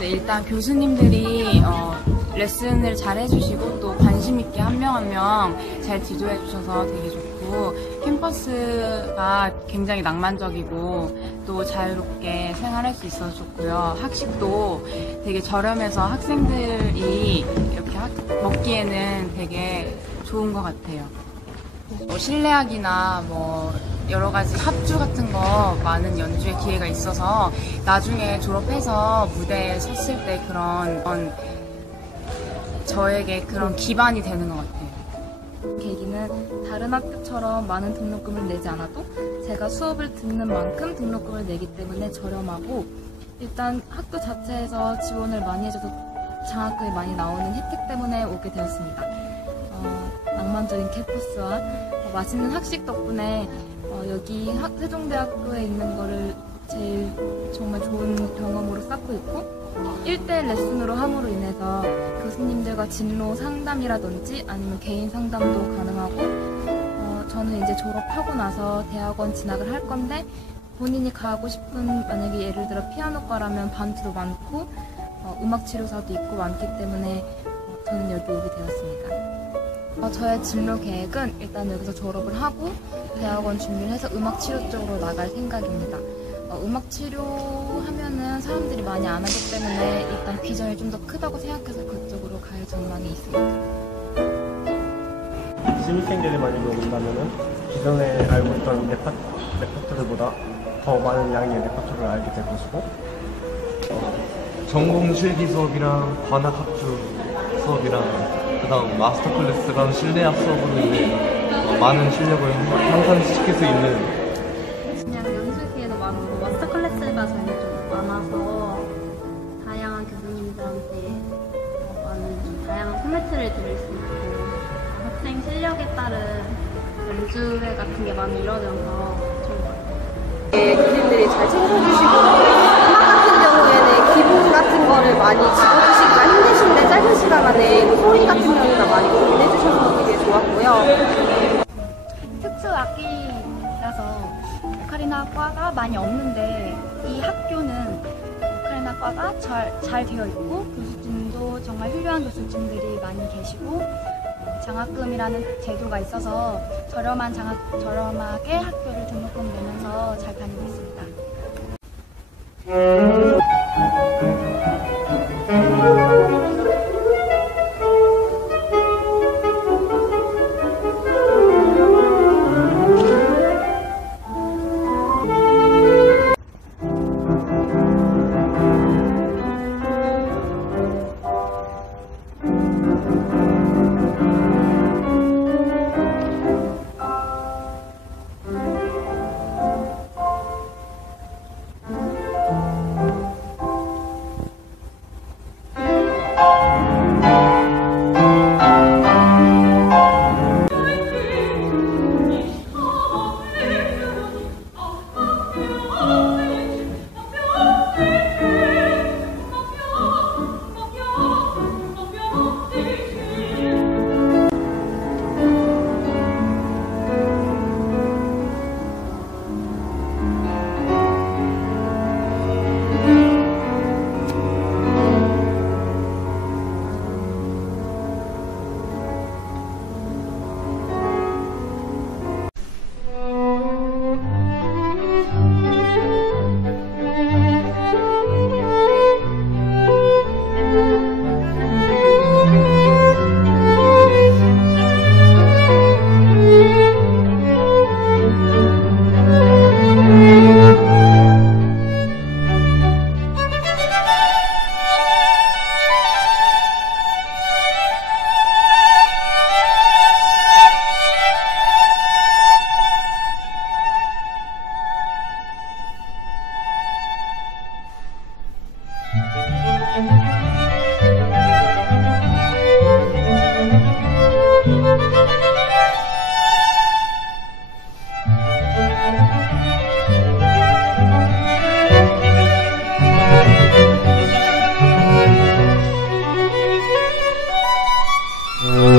네, 일단 교수님들이 어, 레슨을 잘 해주시고 또 관심 있게 한 명 한 명 잘 지도해 주셔서 되게 좋고 캠퍼스가 굉장히 낭만적이고 또 자유롭게 생활할 수 있어서 좋고요. 학식도 되게 저렴해서 학생들이 이렇게 학- 먹기에는 되게 좋은 것 같아요. 뭐 실내악이나 뭐 여러 가지 합주 같은 거 많은 연주의 기회가 있어서 나중에 졸업해서 무대에 섰을 때 그런 그런 저에게 그런 기반이 되는 것 같아요. 계기는 다른 학교처럼 많은 등록금을 내지 않아도 제가 수업을 듣는 만큼 등록금을 내기 때문에 저렴하고 일단 학교 자체에서 지원을 많이 해줘서 장학금이 많이 나오는 혜택 때문에 오게 되었습니다. 어, 낭만적인 캠퍼스와 어, 맛있는 학식 덕분에 어, 여기 학- 세종대학교에 있는 거를 제일 정말 좋은 경험으로 쌓고 있고 1대1 레슨으로 함으로 인해서 교수님들과 진로 상담이라든지 아니면 개인 상담도 가능하고 어, 저는 이제 졸업하고 나서 대학원 진학을 할 건데 본인이 가고 싶은 만약에 예를 들어 피아노과라면 반주도 많고 어, 음악 치료사도 있고 많기 때문에 어, 저는 여기 오게 되었습니다. 어, 저의 진로 계획은 일단 여기서 졸업을 하고 대학원 준비를 해서 음악 치료 쪽으로 나갈 생각입니다. 어, 음악 치료 하면은 사람들이 많이 안 하기 때문에 일단 비전이 좀 더 크다고 생각해서 그쪽으로 갈 전망이 있습니다. 신입생들이 많이 온다면은 기존에 알고 있던 레퍼토리보다 더 많은 양의 레퍼토리를 알게 될 것이고 전공 실기 수업이랑 관악 합주 수업이랑 그 다음 마스터 클래스랑 실내악 수업으로 인해 어, 많은 실력을 향상시킬 수 있는 그냥 연수 기회도 많고 마스터 클래스가 저희는 좀 많아서 다양한 교수님들한테 어, 많은 좀 다양한 코멘트를 들을 수 있고 학생 실력에 따른 연주회 같은 게 많이 이루어져서 좋은 것 같아요. 교수님들이 잘 챙겨주시고 음악 같은 경우에는 기본 같은 거를 많이 집어주시기가 힘드신데 짧은 시간 소리 같은 경우나 많이 고민해 주셔서 되게 좋았고요. 특수 악기라서 오카리나 과가 많이 없는데 이 학교는 오카리나 과가 잘, 잘 되어 있고 교수진도 정말 훌륭한 교수진들이 많이 계시고 어, 장학금이라는 제도가 있어서 저렴한 장학, 저렴하게 학교를 등록금 내면서 잘 다니고 있습니다. Mm-hmm.